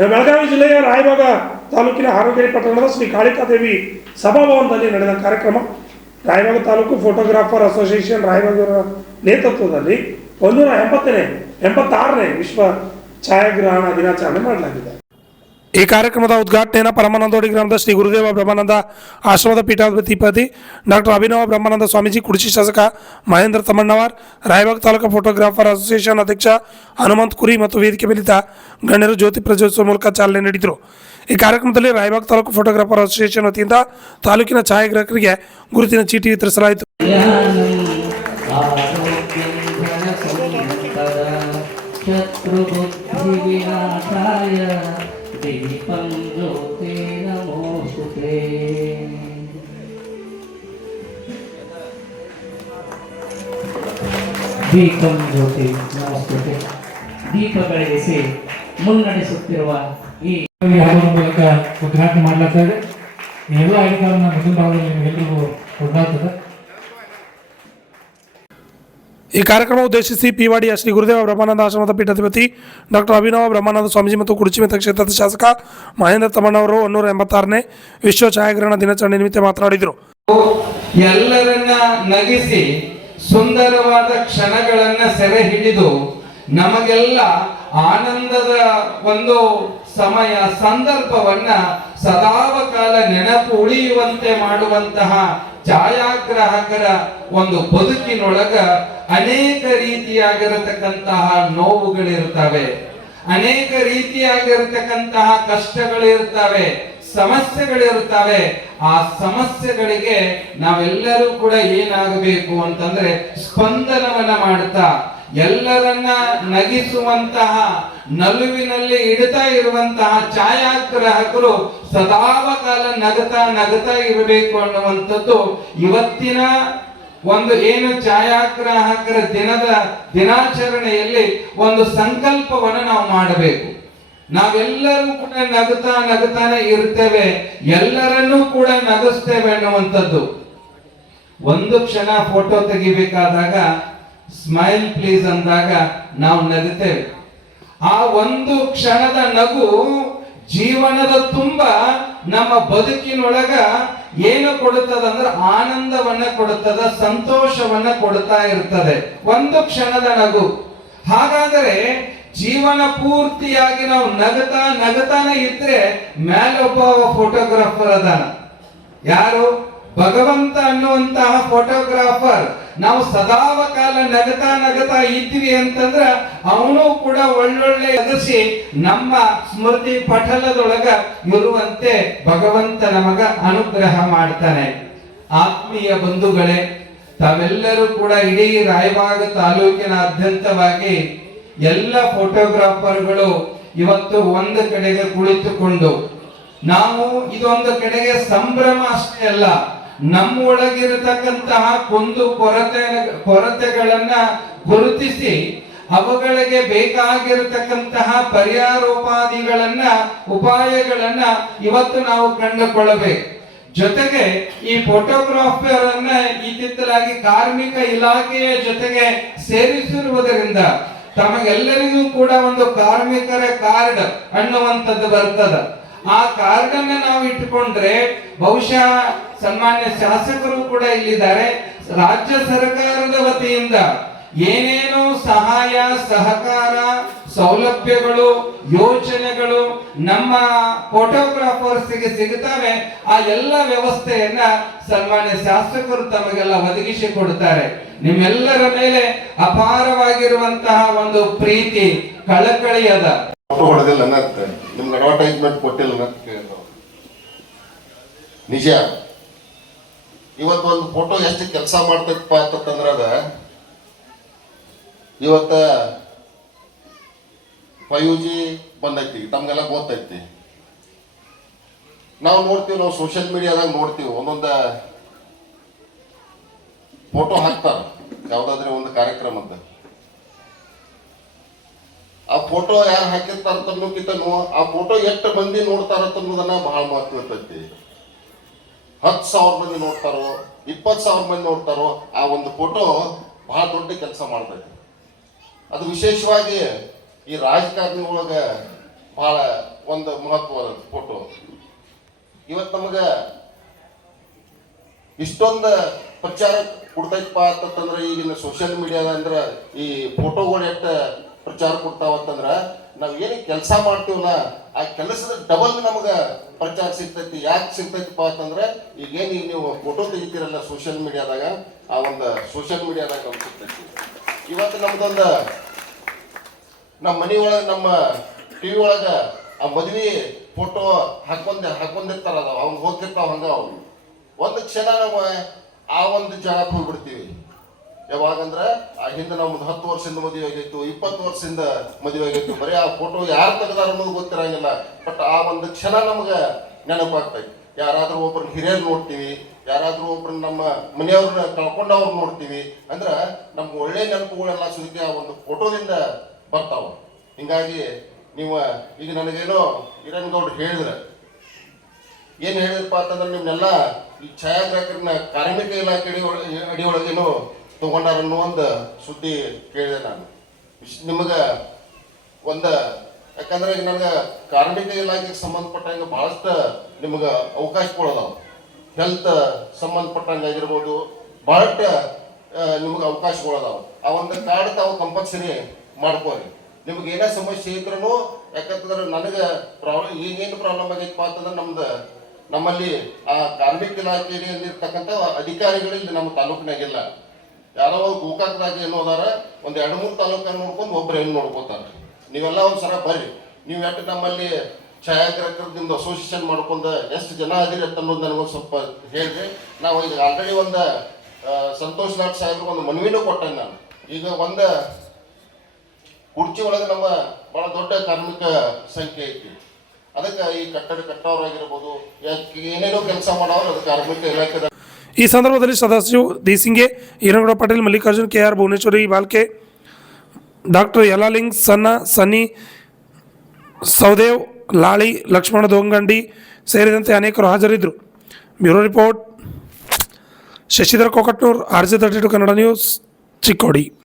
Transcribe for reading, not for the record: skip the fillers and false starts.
ಬೆಳಗಾವಿ ಜಿಲ್ಲೆಯ ರಾಯಬಾಗ ತಾಲೂಕಿನ ಹಾರೋಗೇರಿ ಪಟ್ಟಣದ ಶ್ರೀ ಕಾಳಿಕಾದೇವಿ ಸಭಾಭವನದಲ್ಲಿ ನಡೆದ ಕಾರ್ಯಕ್ರಮ ರಾಯಬಾಗ ತಾಲೂಕು ಫೋಟೋಗ್ರಾಫರ್ ಅಸೋಸಿಯೇಷನ್ ರಾಯಬಾಗ ನೇತೃತ್ವದಲ್ಲಿ 186ನೇ ವಿಶ್ವ ಛಾಯಾಗ್ರಹಣ ದಿನಾಚರಣೆ ಮಾಡಲಾಗಿದೆ. ಈ ಕಾರ್ಯಕ್ರಮದ ಉದ್ಘಾಟನೆಯನ್ನು ಪರಮಾನಂದೋಡಿ ಗ್ರಾಮದ ಶ್ರೀ ಗುರುದೇವ ಬ್ರಹ್ಮಾನಂದ ಆಶ್ರಮದ ಪೀಠಾಧಿಪತಿ ಡಾಕ್ಟರ್ ಅಭಿನವ ಬ್ರಹ್ಮಾನಂದ ಸ್ವಾಮೀಜಿ, ಕುಡಚಿ ಶಾಸಕ ಮಹೇಂದ್ರ ತಮ್ಮಣ್ಣವರ್, ರಾಯಬಾಗ ತಾಲೂಕು ಫೋಟೋಗ್ರಾಫರ್ ಅಸೋಸಿಯೇಷನ್ ಅಧ್ಯಕ್ಷ ಹನುಮಂತ್ ಕುರಿ ಮತ್ತು ವೇದಿಕೆ ಮೇಲಿದ್ದ ಗಣ್ಯರು ಜ್ಯೋತಿ ಪ್ರಜ್ವಲಿಸುವ ಮೂಲಕ ಚಾಲನೆ ನೀಡಿದರು. ಈ ಕಾರ್ಯಕ್ರಮದಲ್ಲಿ ರಾಯಬಾಗ ತಾಲೂಕು ಫೋಟೋಗ್ರಾಫರ್ ಅಸೋಸಿಯೇಷನ್ ವತಿಯಿಂದ ತಾಲೂಕಿನ ಛಾಯಾಗ್ರಾಹಕರಿಗೆ ಗುರುತಿನ ಚೀಟಿ ವಿತರಿಸಲಾಯಿತು. ದೀಪಂ ಜ್ಯೋತಿ ನಮಸ್ತುತೆ. ದೀಪ ಬೆಳಗಿಸಿ ಮುನ್ನಡೆಸುತ್ತಿರುವ ಈ ಮೂಲಕ ಉದ್ಘಾಟನೆ ಮಾಡಲಾಗ್ತಾ ಇದೆ. ಎಲ್ಲ ಅಧಿಕಾರನ ಮುಂದಿನ ಭಾಗದಲ್ಲಿ ನಿಮಗೆಲ್ಲರಿಗೂ ಕೊಡಲಾಗ್ತದೆ. ಈ ಕಾರ್ಯಕ್ರಮ ಉದ್ದೇಶಿಸಿ ಪಿವಾಡಿಯ ಶ್ರೀ ಗುರುದೇವ ಬ್ರಹ್ಮಾನಂದ ಆಶ್ರಮದ ಪೀಠಾಧಿಪತಿ ಡಾಕ್ಟರ್ ಅಭಿನವ ಬ್ರಹ್ಮಾನಂದ ಸ್ವಾಮೀಜಿ ಮತ್ತು ಕುಡಚಿ ಕ್ಷೇತ್ರದ ಶಾಸಕ ಮಹೇಂದ್ರ ತಮ್ಮಣ್ಣವರು 186ನೇ ವಿಶ್ವ ಛಾಯಾಗ್ರಹಣ ದಿನಾಚರಣೆ ನಿಮಿತ್ತ ಮಾತನಾಡಿದರು. ಎಲ್ಲರನ್ನ ನಗಿಸಿ ಸುಂದರವಾದ ಕ್ಷಣಗಳನ್ನ ಸೆರೆ ಹಿಡಿದು ನಮಗೆಲ್ಲ ಆನಂದದ ಒಂದು ಸಮಯ ಸಂದರ್ಭವನ್ನ ಸದಾವಕಾಲ ನೆನಪು ಉಳಿಯುವಂತೆ ಮಾಡುವಂತಹ ಛಾಯಾಗ್ರಾಹಕರ ಒಂದು ಬದುಕಿನೊಳಗ ಅನೇಕ ರೀತಿಯಾಗಿರತಕ್ಕಂತಹ ನೋವುಗಳಿರ್ತವೆ, ಅನೇಕ ರೀತಿಯಾಗಿರತಕ್ಕಂತಹ ಕಷ್ಟಗಳಿರ್ತವೆ, ಸಮಸ್ಯೆಗಳಿರ್ತವೆ. ಆ ಸಮಸ್ಯೆಗಳಿಗೆ ನಾವೆಲ್ಲರೂ ಕೂಡ ಏನಾಗಬೇಕು ಅಂತಂದ್ರೆ ಸ್ಪಂದನವನ್ನ ಮಾಡ್ತಾ ಎಲ್ಲರನ್ನ ನಗಿಸುವಂತಹ ನಲುವಿನಲ್ಲಿ ಇಡ್ತಾ ಇರುವಂತಹ ಛಾಯಾಗ್ರಾಹಕರು ಸದಾವಕಾಲ ನಗತಾ ಇರಬೇಕು ಅನ್ನುವಂಥದ್ದು ಇವತ್ತಿನ ಒಂದು ಏನು ಛಾಯಾಗ್ರಾಹಕರ ದಿನಾಚರಣೆಯಲ್ಲಿ ಒಂದು ಸಂಕಲ್ಪವನ್ನು ನಾವು ಮಾಡಬೇಕು. ನಾವೆಲ್ಲರೂ ಕೂಡ ನಗುತ್ತಾನೆ ಇರ್ತೇವೆ, ಎಲ್ಲರನ್ನೂ ಕೂಡ ನಗಿಸ್ತೇವೆ ಅನ್ನುವಂಥದ್ದು. ಒಂದು ಕ್ಷಣ ಫೋಟೋ ತೆಗಿಬೇಕಾದಾಗ ಸ್ಮೈಲ್ ಪ್ಲೀಸ್ ಅಂದಾಗ ನಾವು ನಗುತ್ತೇವೆ. ಆ ಒಂದು ಕ್ಷಣದ ನಗು ಜೀವನದ ತುಂಬ ನಮ್ಮ ಬದುಕಿನೊಳಗ ಏನು ಕೊಡುತ್ತದೆ ಅಂದ್ರೆ ಆನಂದವನ್ನ ಕೊಡುತ್ತದೆ, ಸಂತೋಷವನ್ನ ಕೊಡ್ತಾ ಇರ್ತದೆ ಒಂದು ಕ್ಷಣದ ನಗು. ಹಾಗಾದರೆ ಜೀವನ ಪೂರ್ತಿಯಾಗಿ ನಾವು ನಗತಾನೆ ಇದ್ರೆ ಮೇಲೆ ಒಬ್ಬ ಫೋಟೋಗ್ರಾಫರ್ ಅದಾನ. ಯಾರು? ಭಗವಂತ ಅನ್ನುವಂತಹ ಫೋಟೋಗ್ರಾಫರ್. ನಾವು ಸದಾವಕಾಲ ನಗತಾ ಇದ್ವಿ ಅಂತಂದ್ರ ಅವನು ಕೂಡ ಒಳ್ಳೊಳ್ಳೆ ನಗಿಸಿ ನಮ್ಮ ಸ್ಮೃತಿ ಪಟಲದೊಳಗ ಇರುವಂತೆ ಭಗವಂತ ನಮಗ ಅನುಗ್ರಹ ಮಾಡ್ತಾನೆ. ಆತ್ಮೀಯ ಬಂಧುಗಳೇ, ತಾವೆಲ್ಲರೂ ಕೂಡ ಇಡೀ ರಾಯಬಾಗ ತಾಲೂಕಿನಾದ್ಯಂತವಾಗಿ ಎಲ್ಲ ಫೋಟೋಗ್ರಾಫರ್ಗಳು ಇವತ್ತು ಒಂದು ಕಡೆಗೆ ಕುಳಿತುಕೊಂಡು ನಾವು ಇದೊಂದು ಕಡೆಗೆ ಸಂಭ್ರಮ ಅಷ್ಟೇ ಅಲ್ಲ, ನಮ್ಮೊಳಗಿರತಕ್ಕಂತಹ ಕುಂದು ಕೊರತೆಗಳನ್ನ ಗುರುತಿಸಿ ಅವುಗಳಿಗೆ ಬೇಕಾಗಿರತಕ್ಕಂತಹ ಉಪಾಯಗಳನ್ನ ಇವತ್ತು ನಾವು ಕಂಡುಕೊಳ್ಳಬೇಕು. ಜೊತೆಗೆ ಈ ಫೋಟೋಗ್ರಾಫರ್ ಅನ್ನ ಇತ್ತಿತ್ತಲಾಗಿ ಕಾರ್ಮಿಕ ಇಲಾಖೆಯ ಜೊತೆಗೆ ಸೇರಿಸಿರುವುದರಿಂದ ತಮಗೆಲ್ಲರಿಗೂ ಕೂಡ ಒಂದು ಕಾರ್ಮಿಕರ ಕಾರ್ಡ್ ಅನ್ನುವಂಥದ್ದು ಬರ್ತದ. ಆ ಕಾರ್ಡ್ ಅನ್ನ ನಾವು ಇಟ್ಟುಕೊಂಡ್ರೆ ಬಹುಶಃ ಸನ್ಮಾನ್ಯ ಶಾಸಕರು ಕೂಡ ಇಲ್ಲಿದ್ದಾರೆ, ರಾಜ್ಯ ಸರ್ಕಾರದ ವತಿಯಿಂದ ಏನೇನು ಸಹಾಯ ಸಹಕಾರ ಸೌಲಭ್ಯಗಳು ಯೋಜನೆಗಳು ನಮ್ಮ ಫೋಟೋಗ್ರಾಫರ್ಸ್ಗೆ ಸಿಗುತ್ತವೆ, ಆ ಎಲ್ಲ ವ್ಯವಸ್ಥೆಯನ್ನ ಸನ್ಮಾನ್ಯ ಶಾಸಕರು ತಮಗೆಲ್ಲ ಒದಗಿಸಿ ಕೊಡುತ್ತಾರೆ. ನಿಮ್ಮೆಲ್ಲರ ಮೇಲೆ ಅಪಾರವಾಗಿರುವಂತಹ ಒಂದು ಪ್ರೀತಿ ಕಳಕಳಿ ಅದ. ನಿಮ್ಗೆ ಅಡ್ವರ್ಟೈಸ್ಮೆಂಟ್ ಕೊಟ್ಟಿಲ್ಲ ನಿಜ. ಇವತ್ತು ಒಂದು ಫೋಟೋ ಎಷ್ಟು ಕೆಲಸ ಮಾಡ್ತೈತಪ್ಪ ಅಂತಂದ್ರೆ ಅದ ಇವತ್ತ 5G ಬಂದೈತಿ, ತಮ್ಗೆಲ್ಲ ಗೊತ್ತೈತಿ. ನಾವು ನೋಡ್ತೀವಿ, ನಾವು ಸೋಷಿಯಲ್ ಮೀಡಿಯಾದಾಗ ನೋಡ್ತೀವಿ, ಒಂದೊಂದು ಫೋಟೋ ಹಾಕ್ತಾರ ಯಾವ್ದಾದ್ರೆ ಒಂದು ಕಾರ್ಯಕ್ರಮದ. ಆ ಫೋಟೋ ಯಾರು ಹಾಕಿರ್ತಾರಂತನ್ನೋಕ್ಕಿಂತನೂ ಆ ಫೋಟೋ ಎಷ್ಟು ಮಂದಿ ನೋಡ್ತಾರಂತನ್ನೋದನ್ನ ಬಹಳ ಮಹತ್ವ ಇರ್ತೈತಿ. 10,000 ಮಂದಿ ನೋಡ್ತಾರೋ 20,000 ಮಂದಿ ನೋಡ್ತಾರೋ ಆ ಒಂದು ಫೋಟೋ ಬಹಳ ದೊಡ್ಡ ಕೆಲಸ ಮಾಡ್ತೈತಿ. ಅದು ವಿಶೇಷವಾಗಿ ಈ ರಾಜಕಾರಣಿ ಒಳಗೆ ಬಹಳ ಒಂದು ಮಹತ್ವದ ಫೋಟೋ. ಇವತ್ತು ನಮಗೆ ಇಷ್ಟೊಂದು ಪ್ರಚಾರ ಕೊಡ್ತೈತಪ್ಪ ಅಂತಂದ್ರೆ ಈಗಿನ ಸೋಷಿಯಲ್ ಮೀಡಿಯಾದ ಅಂದ್ರೆ ಈ ಫೋಟೋಗಳು ಎಷ್ಟು ಪ್ರಚಾರ ಕೊಡ್ತಾವಂತಂದ್ರೆ ನಾವು ಏನಕ್ಕೆ ಕೆಲಸ ಮಾಡ್ತೀವಲ್ಲ ಆ ಕೆಲಸದ ಡಬಲ್ ನಮಗೆ ಪ್ರಚಾರ ಸಿಗ್ತೈತಿ. ಯಾಕೆ ಸಿಗ್ತೈತಿಪ್ಪ ಅಂತಂದ್ರೆ ಈಗ ನೀವು ಫೋಟೋ ತೆಗಿತೀರಲ್ಲ ಸೋಷಿಯಲ್ ಮೀಡಿಯಾದಾಗ, ಆ ಒಂದು ಸೋಷಿಯಲ್ ಮೀಡಿಯಾದಾಗ ನಮ್ಗೆ ಸಿಗ್ತೈತಿ. ಇವತ್ತು ನಮ್ದೊಂದು ನಮ್ಮ ಮನೆ ಒಳಗೆ ನಮ್ಮ ಟಿ ವಿ ಒಳಗೆ ಆ ಮದ್ವೆ ಫೋಟೋ ಹಾಕೊಂಡಿರ್ತಾರಲ್ಲ, ಅವ್ನು ಹೋಗ್ತಿರ್ತಾವ ಹಂಗ ಅವ್ನು ಒಂದು ಕ್ಷಣ ನಾವು ಆ ಒಂದು ಜಾಗಕ್ಕೆ ಹೋಗ್ಬಿಡ್ತೀವಿ. ಯಾವಾಗಂದ್ರೆ ಆ ಹಿಂದೆ ನಮ್ದು 10 ವರ್ಷದಿಂದ ಮದುವೆ ಆಗಿತ್ತು, 20 ವರ್ಷದಿಂದ ಮದುವೆ ಆಗಿತ್ತು, ಬರೀ ಆ ಫೋಟೋ ಯಾರು ತೆಗೆದಾರ ಅನ್ನೋದು ಗೊತ್ತಿರಂಗಿಲ್ಲ. ಬಟ್ ಆ ಒಂದು ಕ್ಷಣ ನಮ್ಗೆ ನೆನಪಾಗ್ತೈತಿ. ಯಾರಾದ್ರೂ ಒಬ್ಬರನ್ನ ಹಿರಿಯರು ನೋಡ್ತೀವಿ, ಯಾರಾದ್ರೂ ಒಬ್ಬರನ್ನ ನಮ್ಮ ಮನೆಯವ್ರನ್ನ ಕಳ್ಕೊಂಡವ್ರು ನೋಡ್ತೀವಿ ಅಂದ್ರೆ ನಮ್ಗೆ ಒಳ್ಳೆ ನೆನಪುಗಳೆಲ್ಲ ಸುದಕ್ಕೆ ಆ ಒಂದು ಫೋಟೋದಿಂದ ಬರ್ತಾವ. ಹಿಂಗಾಗಿ ನೀವು ಈಗ ನನಗೇನೋ ಹಿರಣ್ಗೌಡ್ರು ಹೇಳಿದ್ರೆ ಏನು ಹೇಳಿದ್ರಪ್ಪ ಅಂತಂದ್ರೆ ನಿಮ್ನೆಲ್ಲ ಈ ಛಾಯಾಗ್ರಾಹಕರನ್ನ ಕಾರ್ಮಿಕ ಇಲಾಖೆ ಅಡಿಯೊಳಗೇನು ತಗೊಂಡಾರ ಅನ್ನೋ ಒಂದು ಸುದ್ದಿ ಕೇಳಿದೆ ನಾನು. ನಿಮಗೆ ಒಂದು ಯಾಕಂದ್ರೆ ಈಗ ನನಗೆ ಕಾರ್ಮಿಕ ಇಲಾಖೆಗೆ ಸಂಬಂಧಪಟ್ಟಂಗೆ ಬಹಳಷ್ಟು ನಿಮ್ಗೆ ಅವಕಾಶಗಳದಾವ. ಹೆಲ್ತ್ ಸಂಬಂಧಪಟ್ಟಂಗೆ ಆಗಿರ್ಬೋದು, ಬಹಳಷ್ಟು ನಿಮ್ಗೆ ಅವಕಾಶಗಳದಾವ. ಆ ಒಂದು ಕಾರ್ಡ್ ತಾವು ಕಂಪಲ್ಸರಿ ಮಾಡ್ಕೋರಿ. ನಿಮ್ಗೆ ಏನೇ ಸಮಸ್ಯೆ ಇದ್ರೂ, ಯಾಕಂತಂದ್ರೆ ನನಗೆ ಈಗೇನು ಪ್ರಾಬ್ಲಮ್ ಆಗೈತಪ್ಪ ಅಂತಂದ್ರೆ ನಮ್ಮಲ್ಲಿ ಆ ಕಾರ್ಮಿಕ ಇಲಾಖೆಯಲ್ಲಿ ಇರ್ತಕ್ಕಂಥ ಅಧಿಕಾರಿಗಳು ನಮ್ಮ ತಾಲೂಕಿನಾಗಿಲ್ಲ. ಯಾರೋ ಗೋಕಾಕದಾಗ ಏನೋ ಅದಾರ, ಒಂದು 2-3 ತಾಲೂಕನ್ನು ನೋಡ್ಕೊಂಡು ಒಬ್ರು ಏನು ನೋಡ್ಕೋತಾರೆ. ನೀವೆಲ್ಲ ಒಂದ್ಸಲ ಬರ್ರಿ. ನೀವು ಎಷ್ಟು ನಮ್ಮಲ್ಲಿ ಛಾಯಾಗ್ರಾಹಕರದಿಂದ ಅಸೋಸಿಯೇಷನ್ ಮಾಡ್ಕೊಂಡು ಎಷ್ಟು ಜನ ಅದಿರಿ ಅಂತ ಅನ್ನೋದು ನನಗೊಂದು ಸ್ವಲ್ಪ ಹೇಳ್ರಿ. ನಾವು ಈಗ ಆಲ್ರೆಡಿ ಒಂದು ಸಂತೋಷ್ ಲಾಡ್ ಸಾಹೇಬ್ರಿಗೆ ಒಂದು ಮನವಿನೂ ಕೊಟ್ಟೆ ನಾನು. ಈಗ ಒಂದು ಕುರ್ಚಿ ಒಳಗೆ ನಮ್ಮ ಬಹಳ ದೊಡ್ಡ ಕಾರ್ಮಿಕ ಸಂಖ್ಯೆ ಐತಿ. ಅದಕ್ಕೆ ಈ ಕಟ್ಟಡ ಕಟ್ಟೋರಾಗಿರ್ಬೋದು, ಏನೇನೋ ಕೆಲಸ ಮಾಡೋರು ಅದು ಕಾರ್ಮಿಕ ಇಲಾಖೆ. ಈ ಸಂದರ್ಭದಲ್ಲಿ ಸದಸ್ಯರು ದೇಸಿಂಗೆ, ಹಿರಣ್ಗೌಡ ಪಾಟೀಲ್, ಮಲ್ಲಿಕಾರ್ಜುನ್, KR, ಭುವನೇಶ್ವರಿ ಬಾಲ್ಕೆ, ಡಾಕ್ಟರ್ ಯಲಾಲಿಂಗ್, ಸನ್ನಿ ಸೌದೇವ್, ಲಾಳಿ, ಲಕ್ಷ್ಮಣ ದೋಂಗಂಡಿ ಸೇರಿದಂತೆ ಅನೇಕರು ಹಾಜರಿದ್ದರು. Bureau report Shashidhar Kokatnur, RJ32 Kannada news, Chikkodi.